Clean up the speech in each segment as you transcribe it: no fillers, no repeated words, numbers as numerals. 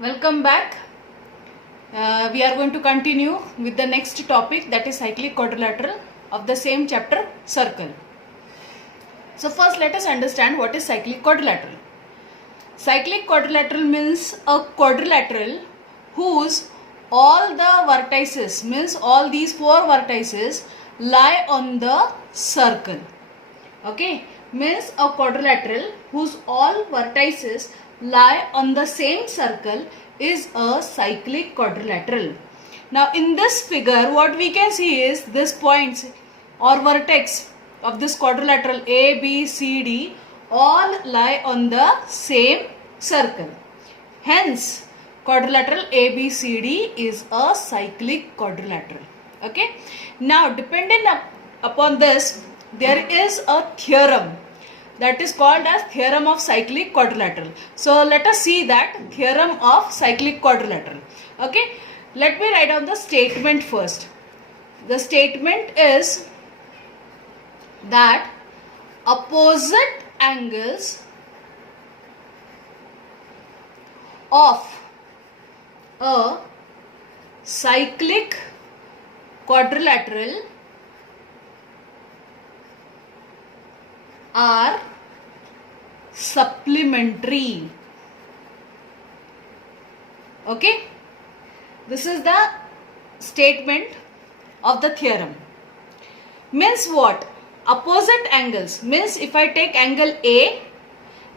Welcome back. We are going to continue with the next topic, that is cyclic quadrilateral of the same chapter, circle. So first let us understand what is cyclic quadrilateral. Cyclic quadrilateral means a quadrilateral whose all the vertices, means all these four vertices lie on the circle. Okay, means a quadrilateral whose all vertices lie on the same circle is a cyclic quadrilateral. Now in this figure what we can see is this points or vertex of this quadrilateral A, B, C, D all lie on the same circle. Hence quadrilateral A, B, C, D is a cyclic quadrilateral. Okay. Now dependent upon this there is a theorem that is called as theorem of cyclic quadrilateral. So let us see that theorem of cyclic quadrilateral. Okay, let me write down the statement first. The statement is that opposite angles of a cyclic quadrilateral are supplementary. Okay, this is the statement of the theorem. Means what? Opposite angles means if I take angle A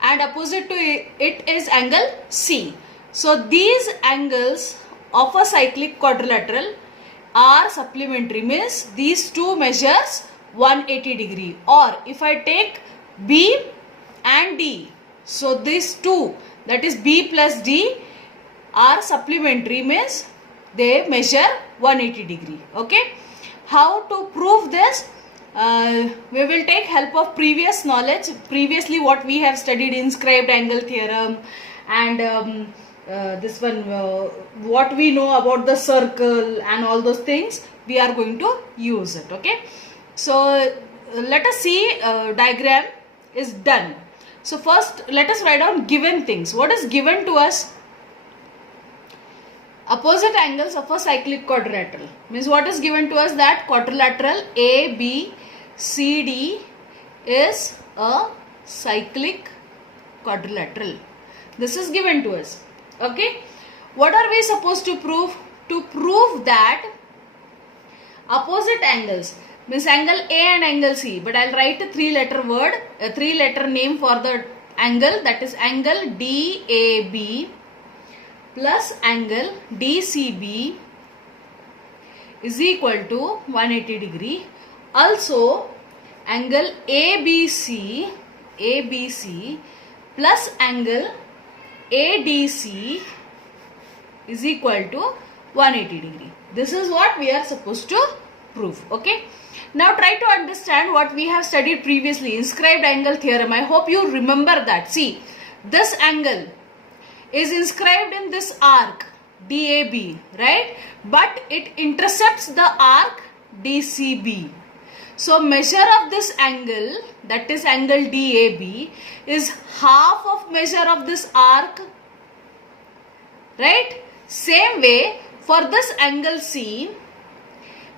and opposite to it is angle C. So these angles of a cyclic quadrilateral are supplementary, means these two measures 180 degree. Or if I take B and D, so these two, that is B plus D, are supplementary, means they measure 180 degree. Okay, how to prove this? We will take help of previous knowledge, previously what we have studied, inscribed angle theorem, and this one what we know about the circle and all those things we are going to use it. Okay, so let us see diagram is done. So first let us write down given things. What is given to us? Opposite angles of a cyclic quadrilateral. Means what is given to us? That quadrilateral A, B, C, D is a cyclic quadrilateral. This is given to us. Okay. What are we supposed to prove? To prove that opposite angles, means angle A and angle C, but I'll write a three-letter word, a three-letter name for the angle, that is angle DAB plus angle DCB is equal to 180 degree. Also angle ABC plus angle ADC is equal to 180 degree. This is what we are supposed to prove. Okay. Now try to understand what we have studied previously, inscribed angle theorem. I hope you remember that. See, this angle is inscribed in this arc DAB, right? But it intercepts the arc DCB. So measure of this angle, that is angle DAB, is half of measure of this arc, right? Same way for this angle C,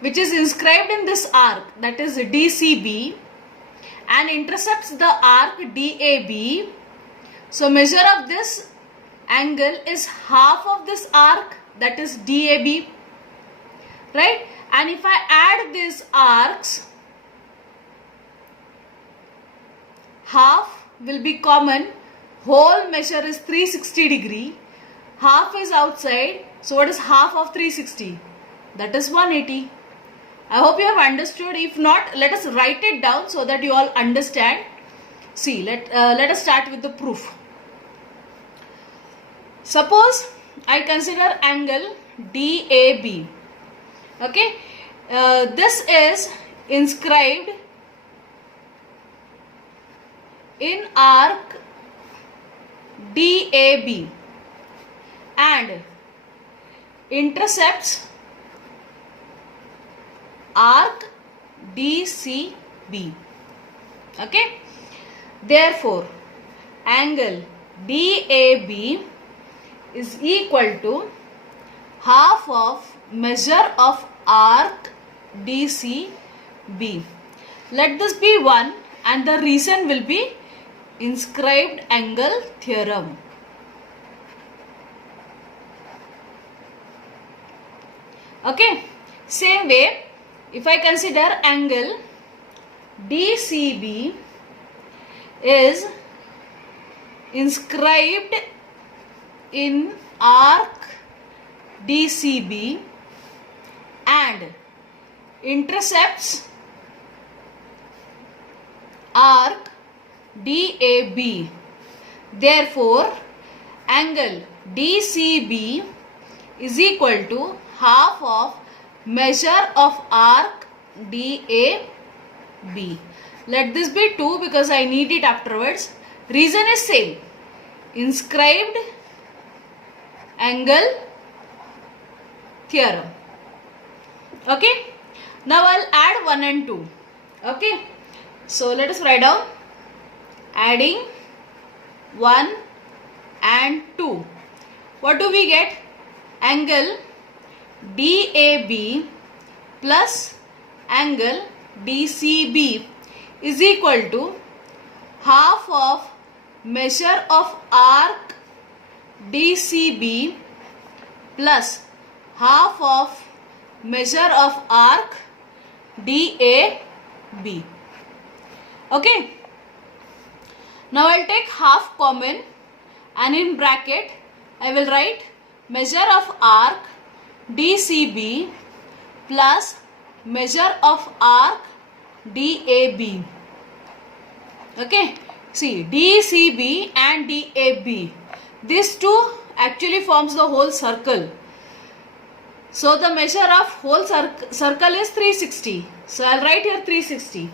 which is inscribed in this arc, that is DCB, and intercepts the arc DAB. So measure of this angle is half of this arc, that is DAB, right? And if I add these arcs, half will be common, whole measure is 360 degree, half is outside, so what is half of 360? That is 180. I hope you have understood. If not, let us write it down so that you all understand. See, let us start with the proof. Suppose I consider angle DAB. Okay, this is inscribed in arc DAB and intercepts arc DCB. Okay, therefore angle DAB is equal to half of measure of arc DCB. Let this be 1 and the reason will be inscribed angle theorem. Okay, same way, if I consider angle DCB is inscribed in arc DCB and intercepts arc DAB. Therefore, angle DCB is equal to half of measure of arc DAB. Let this be 2 because I need it afterwards. Reason is same. Inscribed angle theorem. Okay. Now I'll add 1 and 2. Okay. So let us write down. Adding 1 and 2. What do we get? Angle DAB plus angle DCB is equal to half of measure of arc DCB plus half of measure of arc DAB. Okay. Now I'll take half common and in bracket I will write measure of arc DCB plus measure of arc DAB. Okay. See, DCB and DAB. These two actually forms the whole circle. So the measure of whole circle is 360. So I'll write here 360.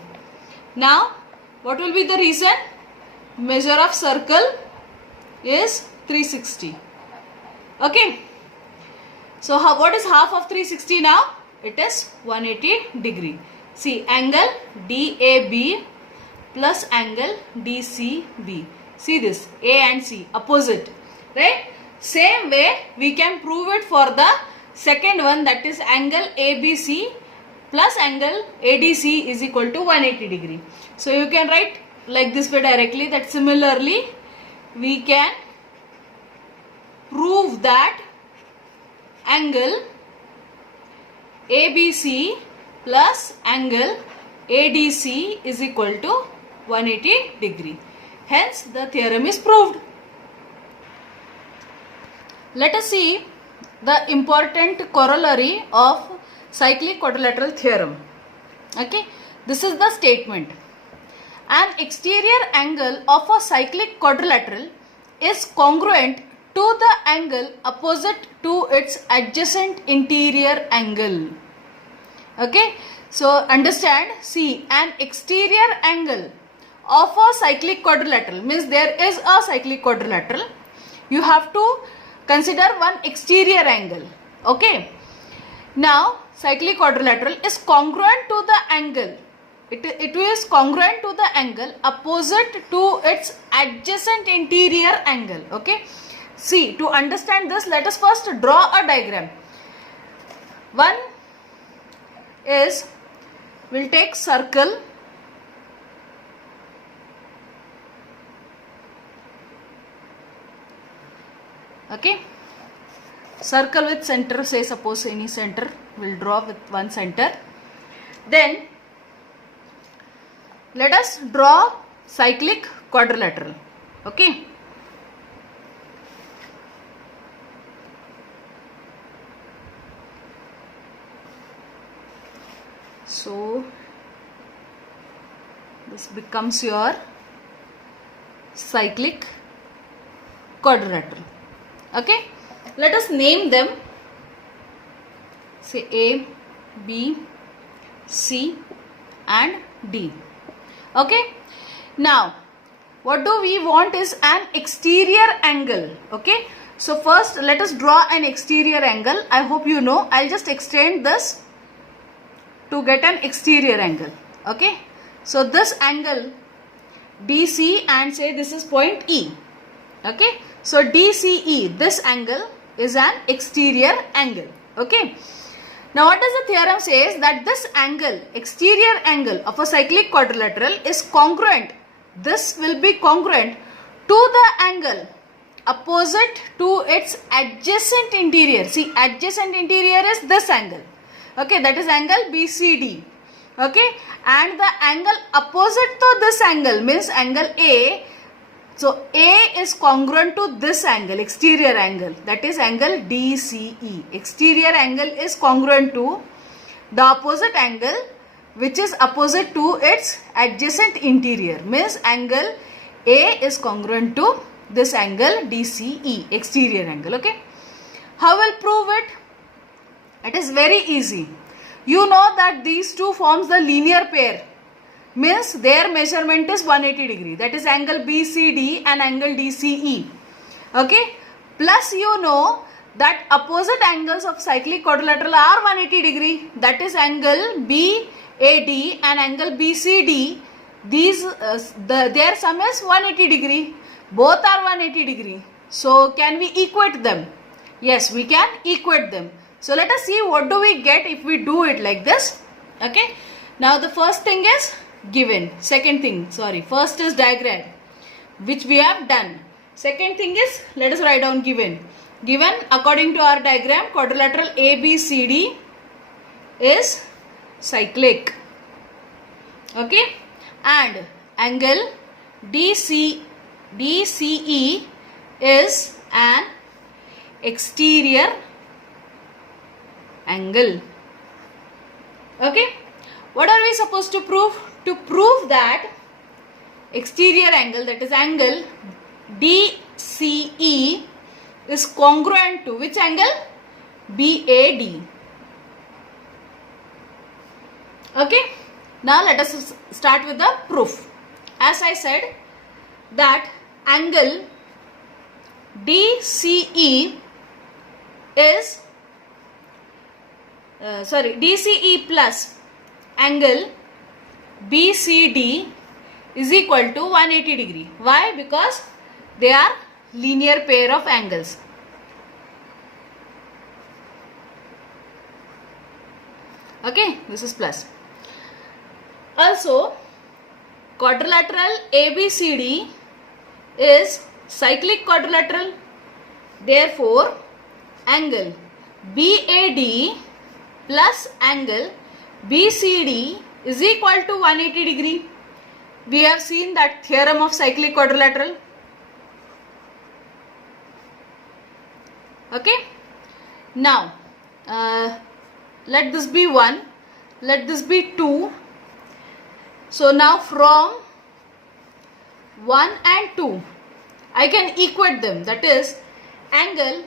Now what will be the reason? Measure of circle is 360. Okay. So what is half of 360 now? It is 180 degree. See, angle DAB plus angle DCB. See this, A and C opposite, right? Same way we can prove it for the second one, that is angle ABC plus angle ADC is equal to 180 degree. So you can write like this way directly, that similarly we can prove that angle ABC plus angle ADC is equal to 180 degree. Hence the theorem is proved. Let us see the important corollary of cyclic quadrilateral theorem. Okay, this is the statement. An exterior angle of a cyclic quadrilateral is congruent to the angle opposite to its adjacent interior angle. Okay, so understand, see, an exterior angle of a cyclic quadrilateral means there is a cyclic quadrilateral. You have to consider one exterior angle. Okay, now cyclic quadrilateral is congruent to the angle. It is congruent to the angle opposite to its adjacent interior angle. Okay, see, to understand this, let us first draw a diagram. One is, we'll take circle. Okay, circle with center, say suppose any center, we'll draw with one center. Then let us draw cyclic quadrilateral. Okay, so this becomes your cyclic quadrilateral. Okay, let us name them. Say A, B, C and D. Okay, now what do we want is an exterior angle. Okay, so first let us draw an exterior angle. I hope you know. I'll just extend this to get an exterior angle. Okay, so this angle DC and say this is point E. Okay, so DCE, this angle is an exterior angle. Okay, now what does the theorem says? That this angle, exterior angle of a cyclic quadrilateral is congruent. This will be congruent to the angle opposite to its adjacent interior. See, adjacent interior is this angle. Okay, that is angle BCD. Okay, and the angle opposite to this angle means angle A. So A is congruent to this angle, exterior angle, that is angle DCE. Exterior angle is congruent to the opposite angle which is opposite to its adjacent interior, means angle A is congruent to this angle DCE, exterior angle. Okay, how will prove it? It is very easy. You know that these two forms the linear pair, means their measurement is 180 degree, that is angle BCD and angle DCE. Okay, plus you know that opposite angles of cyclic quadrilateral are 180 degree, that is angle BAD and angle BCD. These their sum is 180 degree, both are 180 degree. So can we equate them? Yes, we can equate them. So let us see what do we get if we do it like this. Okay, now the first thing is given. First is diagram which we have done. Second thing is, let us write down given. Given according to our diagram, quadrilateral ABCD is cyclic. Okay, and angle DCE is an exterior angle. Okay, what are we supposed to prove? To prove that exterior angle, that is angle DCE, is congruent to which angle? BAD. Okay, now let us start with the proof. As I said that angle DCE is DCE plus angle BCD is equal to 180 degree. Why? Because they are linear pair of angles. Okay, this is plus. Also, quadrilateral ABCD is cyclic quadrilateral. Therefore, angle BAD plus angle BCD is equal to 180 degree. We have seen that theorem of cyclic quadrilateral. Okay, now let this be 1, let this be 2. So now from 1 and 2 I can equate them, that is angle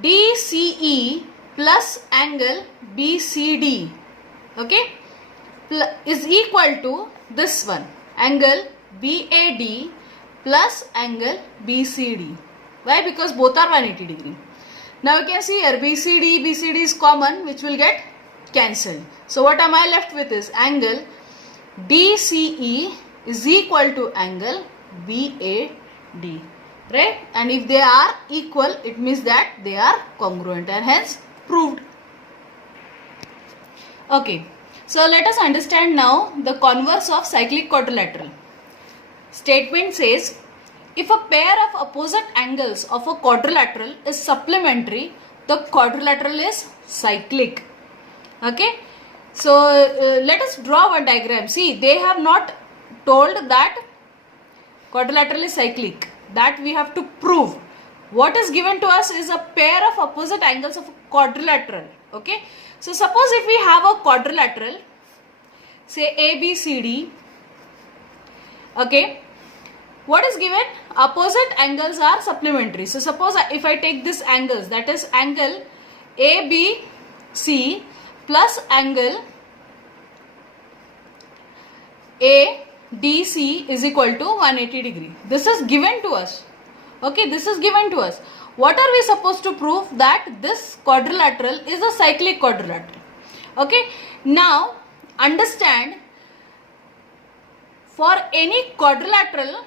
DCE plus angle BCD, okay, is equal to this one, angle BAD plus angle BCD. Why? Because both are 180 degree. Now you can see here BCD is common, which will get cancelled. So what am I left with is angle DCE is equal to angle BAD, right? And if they are equal, it means that they are congruent and hence proved. Okay, so let us understand now the converse of cyclic quadrilateral. Statement says, if a pair of opposite angles of a quadrilateral is supplementary, the quadrilateral is cyclic. Okay, so let us draw one diagram. See, they have not told that quadrilateral is cyclic. That we have to prove. What is given to us is a pair of opposite angles of a quadrilateral. Okay, so suppose if we have a quadrilateral, say ABCD, okay, what is given? Opposite angles are supplementary. So suppose if I take this angles, that is angle ABC plus angle ADC is equal to 180 degree. This is given to us. Okay, this is given to us. What are we supposed to prove? That this quadrilateral is a cyclic quadrilateral. Okay, now understand, for any quadrilateral,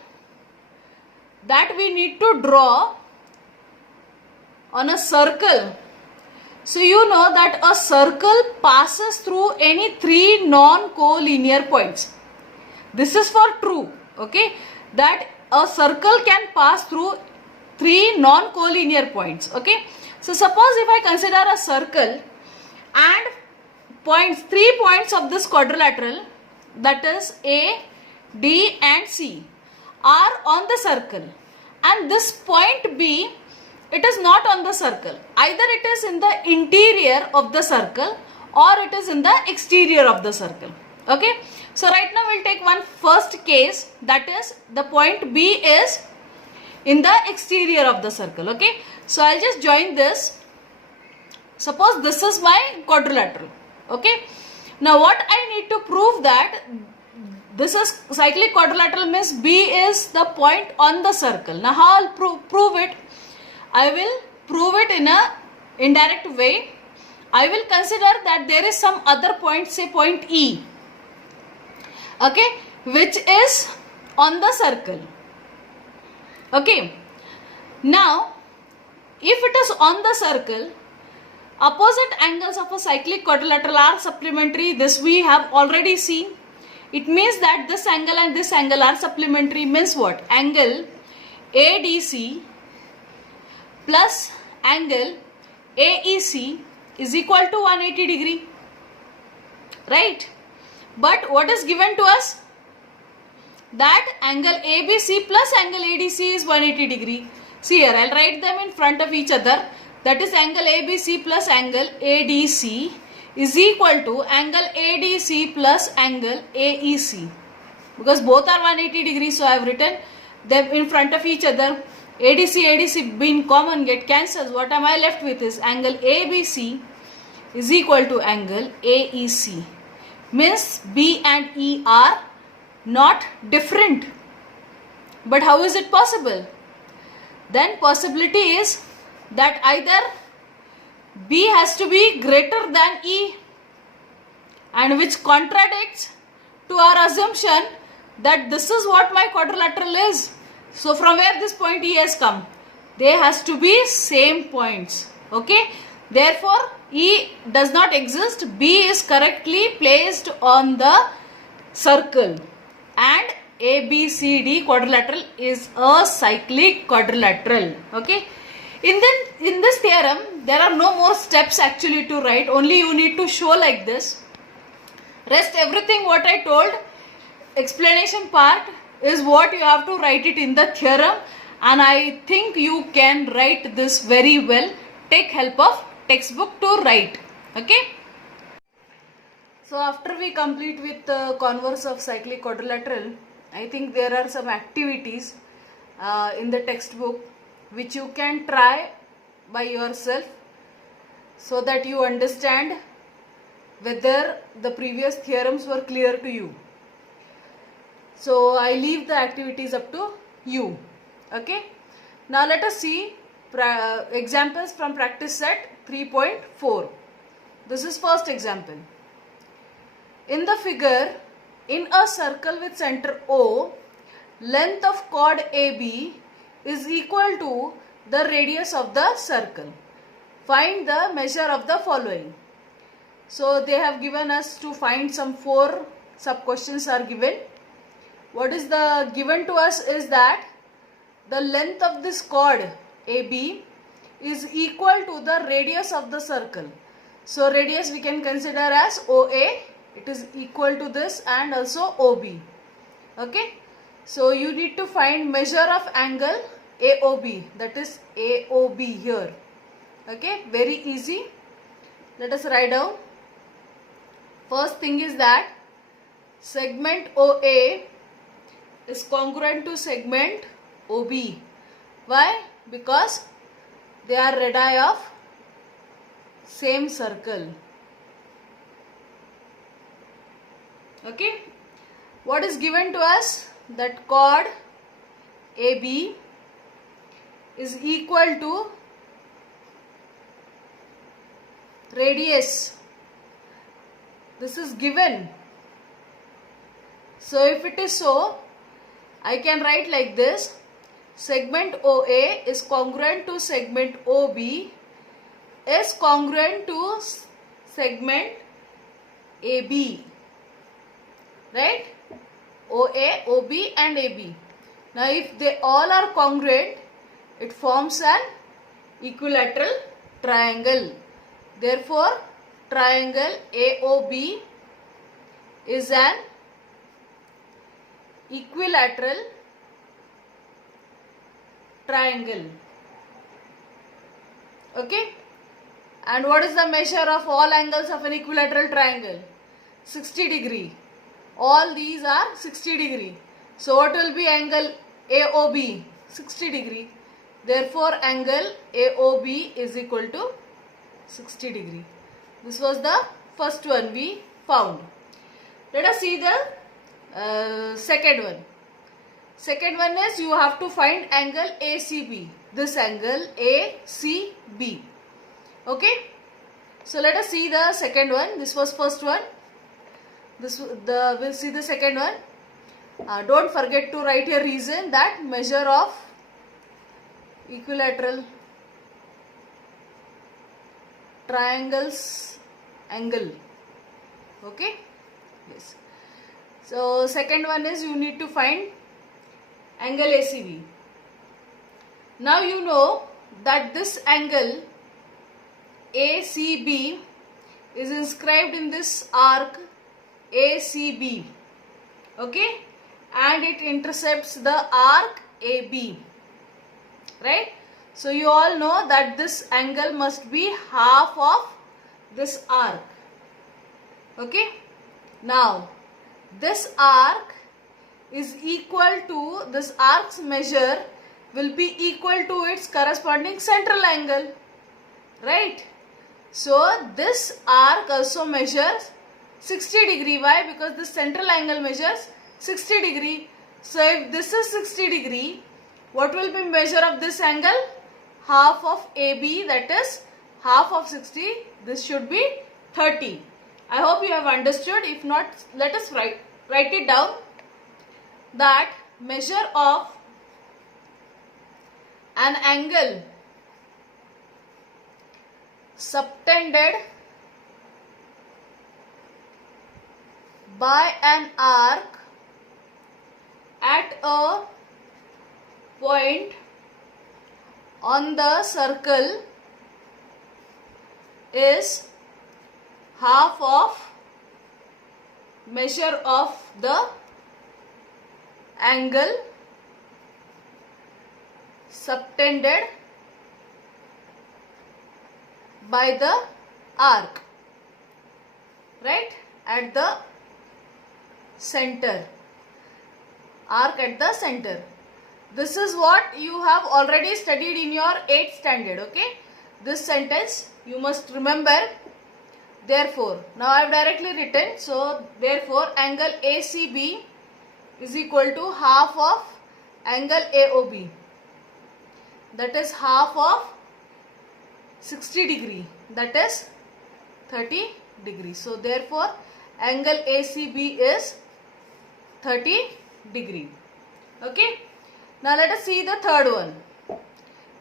that we need to draw on a circle. So you know that a circle passes through any three non-collinear points. This is for true, okay, that a circle can pass through three non-collinear points, okay. So suppose if I consider a circle and points, 3 points of this quadrilateral, that is A, D and C, are on the circle, and this point B, it is not on the circle. Either it is in the interior of the circle or it is in the exterior of the circle, okay. So right now we'll take one first case, that is the point B is in the exterior of the circle, okay. So I'll just join this. Suppose this is my quadrilateral, okay. Now what I need to prove that this is cyclic quadrilateral means B is the point on the circle. Now how I'll prove it? I will prove it in a indirect way. I will consider that there is some other point, say point E, okay, which is on the circle, okay. Now if it is on the circle, opposite angles of a cyclic quadrilateral are supplementary. This we have already seen. It means that this angle and this angle are supplementary. Means what? Angle ADC plus angle AEC is equal to 180 degree, right? But what is given to us? That angle ABC plus angle ADC is 180 degree. See here, I'll write them in front of each other. That is angle ABC plus angle ADC is equal to angle ADC plus angle AEC. Because both are 180 degrees, so I have written them in front of each other. ADC being common, get cancels. What am I left with is angle ABC is equal to angle AEC. Means B and E are not different. But how is it possible? Then possibility is that either B has to be greater than E, and which contradicts to our assumption that this is what my quadrilateral is. So from where this point E has come? They has to be same points, okay. Therefore E does not exist. B is correctly placed on the circle, and ABCD quadrilateral is a cyclic quadrilateral, okay. In this theorem there are no more steps actually to write, only you need to show like this. Rest everything what I told, explanation part is what you have to write it in the theorem, and I think you can write this very well. Take help of textbook to write, okay. So after we complete with the converse of cyclic quadrilateral, I think there are some activities in the textbook which you can try by yourself so that you understand whether the previous theorems were clear to you. So I leave the activities up to you, okay. Now let us see examples from practice set 3.4. This is first example. In the figure, in a circle with center O, length of chord AB is equal to the radius of the circle. Find the measure of the following. So they have given us to find some 4 sub questions are given. What is the given to us is that the length of this chord AB is equal to the radius of the circle. So radius we can consider as OA. It is equal to this, and also OB, okay. So you need to find measure of angle AOB, that is AOB here, okay. Very easy. Let us write down. First thing is that segment OA is congruent to segment OB. Why? Because they are radii of same circle, okay. What is given to us? That chord AB is equal to radius. This is given. So if it is so, I can write like this. segment OA is congruent to segment OB is congruent to segment AB, right? OA, OB and AB. Now if they all are congruent, it forms an equilateral triangle. Therefore, triangle AOB is an equilateral triangle. Okay? And what is the measure of all angles of an equilateral triangle? 60 degree. All these are 60 degree. So what will be angle AOB? 60 degree. Therefore, angle AOB is equal to 60 degree. This was the first one we found. Let us see the second one. Second one is you have to find angle ACB. This angle ACB. Okay. So let us see the second one. This was first one. We'll see the second one. Don't forget to write a reason that measure of equilateral triangles angle. Okay. Yes. So second one is you need to find angle ACB. Now you know that this angle ACB is inscribed in this arc ACB. Okay. And it intercepts the arc AB. Right. So you all know that this angle must be half of this arc. Okay. Now this arc is equal to, this arc's measure will be equal to its corresponding central angle. Right. So this arc also measures 60 degree. Why? Because the central angle measures 60 degree. So if this is 60 degree, what will be measure of this angle? Half of AB, that is half of 60. This should be 30. I hope you have understood. If not, let us write it down. That measure of an angle subtended by an arc at a point on the circle is half of measure of the angle subtended by the arc, right, at the center, arc at the center. This is what you have already studied in your 8th standard. Okay, this sentence you must remember. Therefore, now I have directly written, so therefore angle ACB is equal to half of angle AOB, that is half of 60 degree, that is 30 degree. So therefore angle ACB is 30 degree. Okay. Now let us see the third one.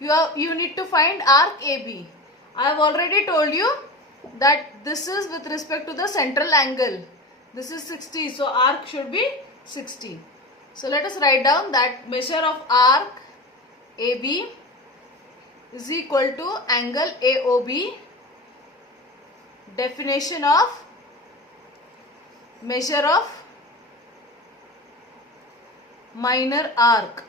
You need to find arc AB. I have already told you that this is with respect to the central angle. This is 60, so arc should be 60. So let us write down that measure of arc AB is equal to angle AOB. Definition of measure of minor arc.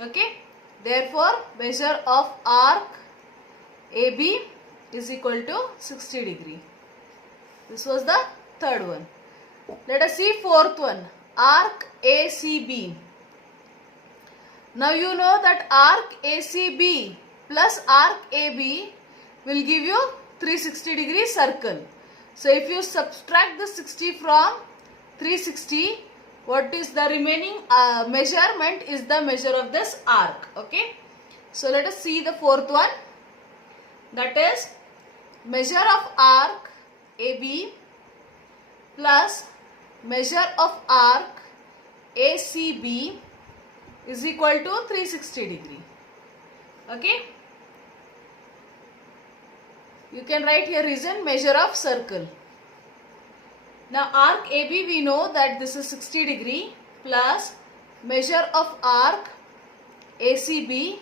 Okay. Therefore, measure of arc AB is equal to 60 degree. This was the third one. Let us see fourth one. Arc ACB. Now you know that arc ACB plus arc AB will give you 360 degree circle. So if you subtract the 60 from 360, what is the remaining measurement is the measure of this arc. Okay. So let us see the fourth one. That is measure of arc AB plus measure of arc ACB is equal to 360 degree. Okay. You can write here reason, measure of circle. Now arc AB, we know that this is 60 degree plus measure of arc ACB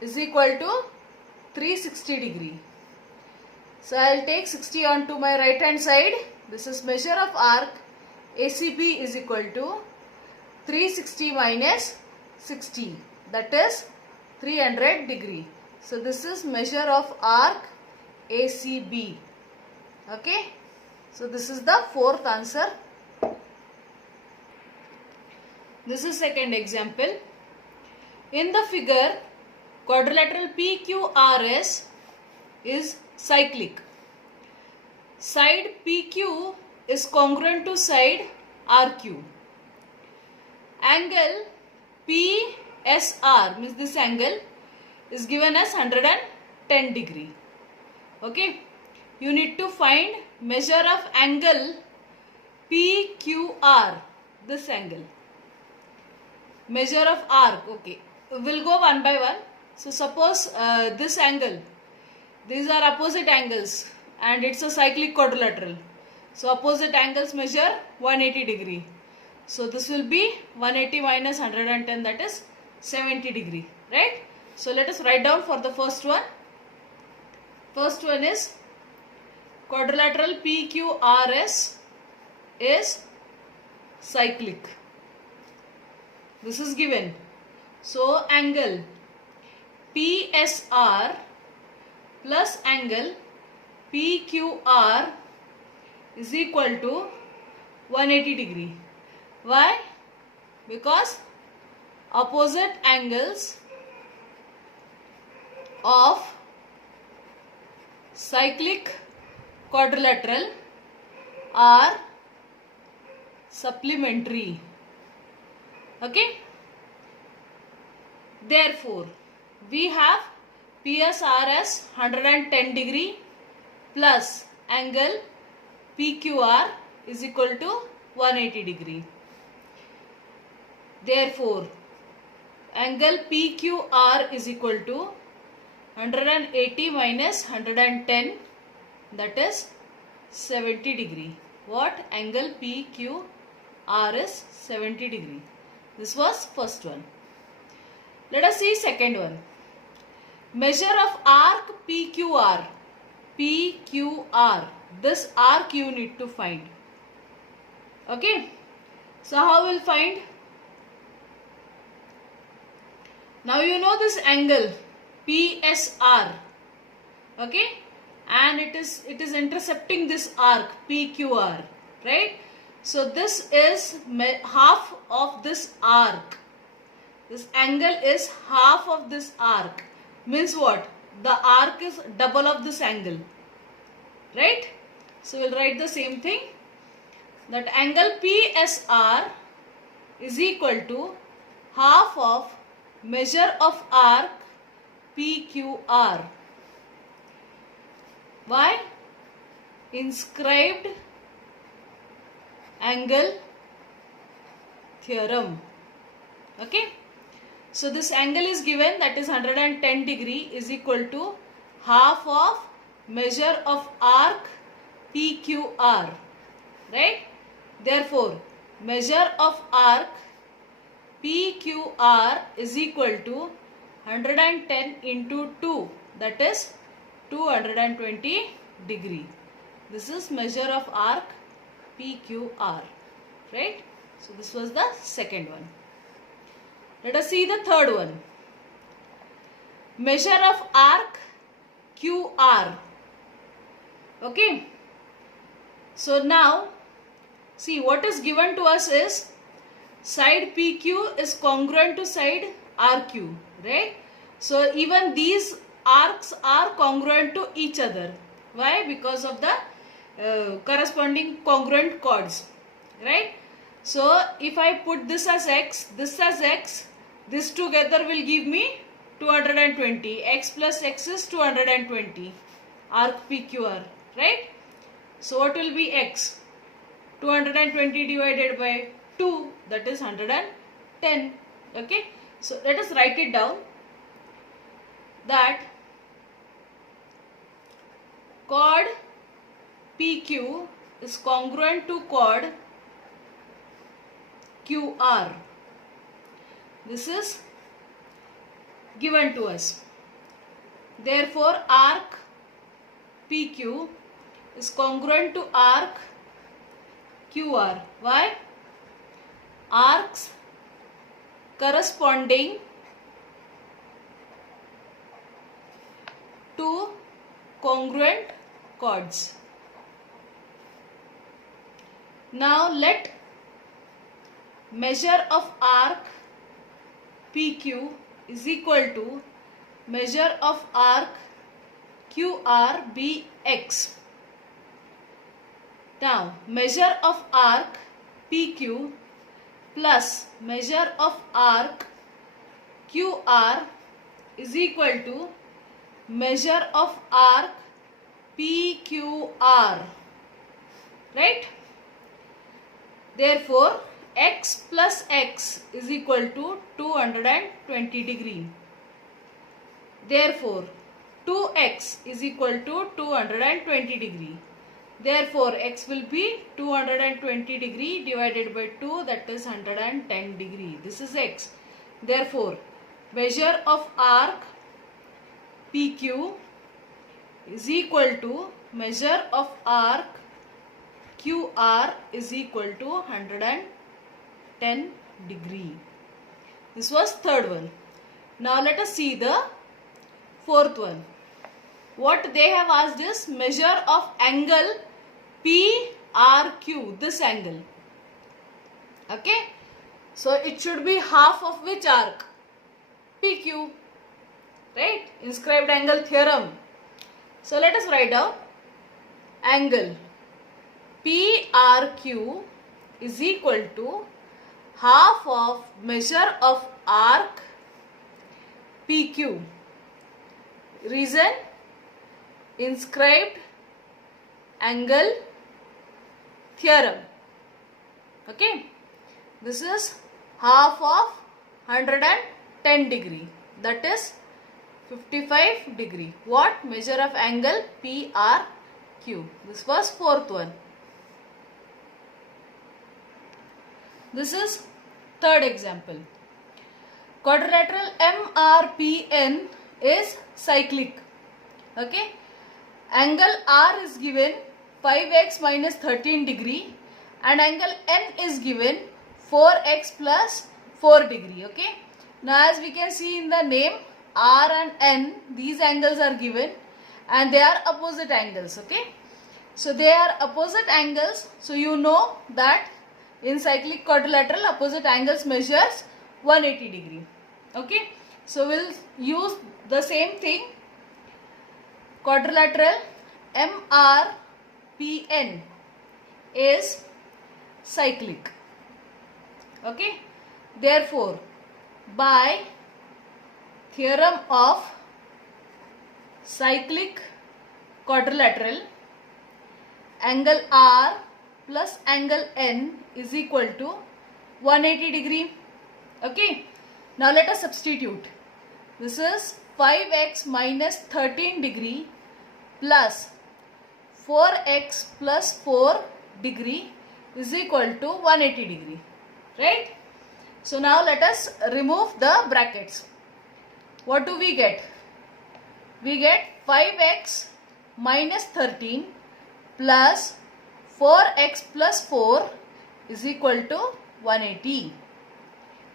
is equal to 360 degree. So I will take 60 onto my right hand side. This is measure of arc ACB is equal to 360 minus 60, that is 300 degree. So this is measure of arc ACB. Okay. So this is the fourth answer. This is second example. In the figure, quadrilateral PQRS is cyclic. Side PQ is congruent to side RQ. Angle PSR, means this angle is given as 110 degree. Okay. You need to find measure of angle PQR, this angle. Measure of arc. Okay. We'll go one by one. So suppose this angle, these are opposite angles and it's a cyclic quadrilateral. So opposite angles measure 180 degree. So this will be 180 minus 110, that is 70 degree. Right? So let us write down for the first one. First one is quadrilateral PQRS is cyclic. This is given. So angle PSR plus angle PQR is equal to 180 degree. Why? Because opposite angles of cyclic quadrilateral are supplementary. Okay. Therefore, we have PSR as 110 degree plus angle PQR is equal to 180 degree. Therefore, angle PQR is equal to 180 minus 110, that is 70 degree. What? Angle PQR is 70 degree. This was first one. Let us see second one. Measure of arc PQR. PQR. This arc you need to find. Okay. So how will find? Now you know this angle PSR. Okay. And it is intercepting this arc PQR. Right. So this is half of this arc. This angle is half of this arc. Means what? The arc is double of this angle. Right? So we'll write the same thing. That angle PSR is equal to half of measure of arc PQR. Why? Inscribed angle theorem. Okay. So this angle is given, that is 110 degree is equal to half of measure of arc PQR. Right? Therefore, measure of arc PQR is equal to 110 into 2, that is 220 degree. This is measure of arc PQR. Right? So this was the second one. Let us see the third one. Measure of arc QR. Okay. So now, see what is given to us is side PQ is congruent to side RQ. Right. So even these arcs are congruent to each other. Why? Because of the corresponding congruent chords. Right. So if I put this as X, this as X, this together will give me 220. X plus X is 220. Arc PQR. Right? So what will be X? 220 divided by 2, that is 110. Okay, so let us write it down that chord PQ is congruent to chord QR. This is given to us. Therefore, arc PQ is congruent to arc QR. Why? Arcs corresponding to congruent chords. Now let measure of arc PQ is equal to measure of arc QR be x. Now measure of arc PQ plus measure of arc QR is equal to measure of arc PQR, right? Therefore, x plus x is equal to 220 degree. Therefore, 2x is equal to 220 degree. Therefore, x will be 220 degree divided by 2, that is 110 degree. This is x. Therefore, measure of arc PQ is equal to measure of arc QR is equal to 110 degree. This was third one. Now let us see the fourth one. What they have asked is measure of angle PRQ, this angle. Okay. So it should be half of which arc? PQ. Right? Inscribed angle theorem. So let us write down angle PRQ is equal to half of measure of arc PQ. Reason? Inscribed angle theorem. Okay. This is half of 110 degree. That is 55 degree. What? Measure of angle PRQ. This was fourth one. This is third example. Quadrilateral MRPN is cyclic. Okay. Angle R is given 5x minus 13 degree and angle N is given 4x plus 4 degree. Okay. Now as we can see in the name, R and N, these angles are given and they are opposite angles. Okay. So they are opposite angles. So you know that in cyclic quadrilateral opposite angles measures 180 degree. Okay. So we'll use the same thing. Quadrilateral MRPN is cyclic. Okay. Therefore, by theorem of cyclic quadrilateral, angle R plus angle N is equal to 180 degree. Okay. Now let us substitute. This is 5x minus 13 degree plus 4x plus 4 degree is equal to 180 degree. Right? So now let us remove the brackets. What do we get? We get 5x minus 13 plus 4x plus 4 is equal to 180.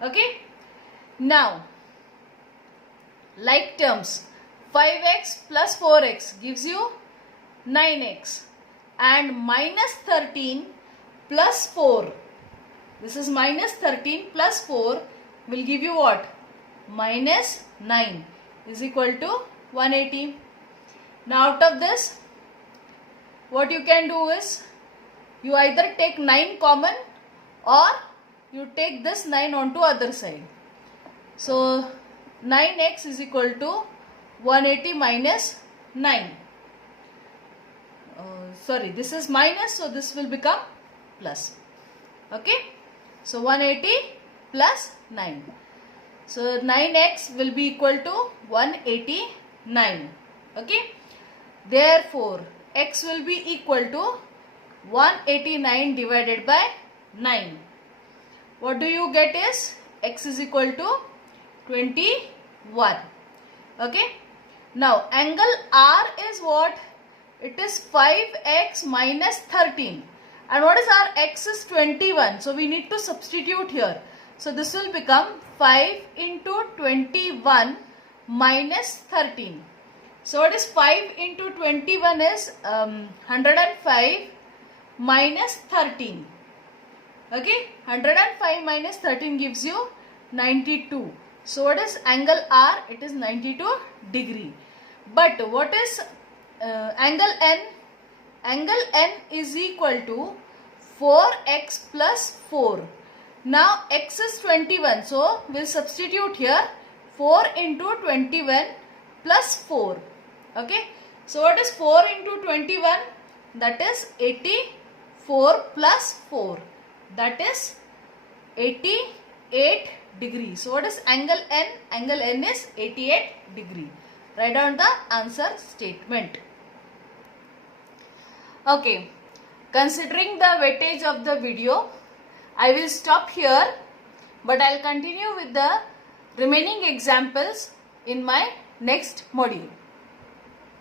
Okay. Now, like terms, 5x plus 4x gives you 9x and minus 13 plus 4. This is minus 13 plus 4 will give you what? Minus 9 is equal to 180. Now out of this, what you can do is, you either take 9 common or you take this 9 onto other side. So 9x is equal to 180 minus 9. Sorry, this is minus, so this will become plus. Okay. So 180 plus 9. So 9x will be equal to 189. Okay. Therefore, x will be equal to 189 divided by 9. What do you get is x is equal to 21. Okay. Now angle R is what? It is 5x minus 13. And what is our x is 21. So we need to substitute here. So this will become 5 into 21 minus 13. So what is 5 into 21 is 105 minus 13. Okay, 105 minus 13 gives you 92. So what is angle R? It is 92 degree. But what is angle N? Angle N is equal to 4x plus 4. Now x is 21. So we'll substitute here 4 into 21 plus 4. Okay. So what is 4 into 21? That is 84 plus 4. That is 88 degree. So what is angle N? Angle N is 88 degree. Write down the answer statement. Okay. Considering the weightage of the video, I will stop here, but I will continue with the remaining examples in my next module.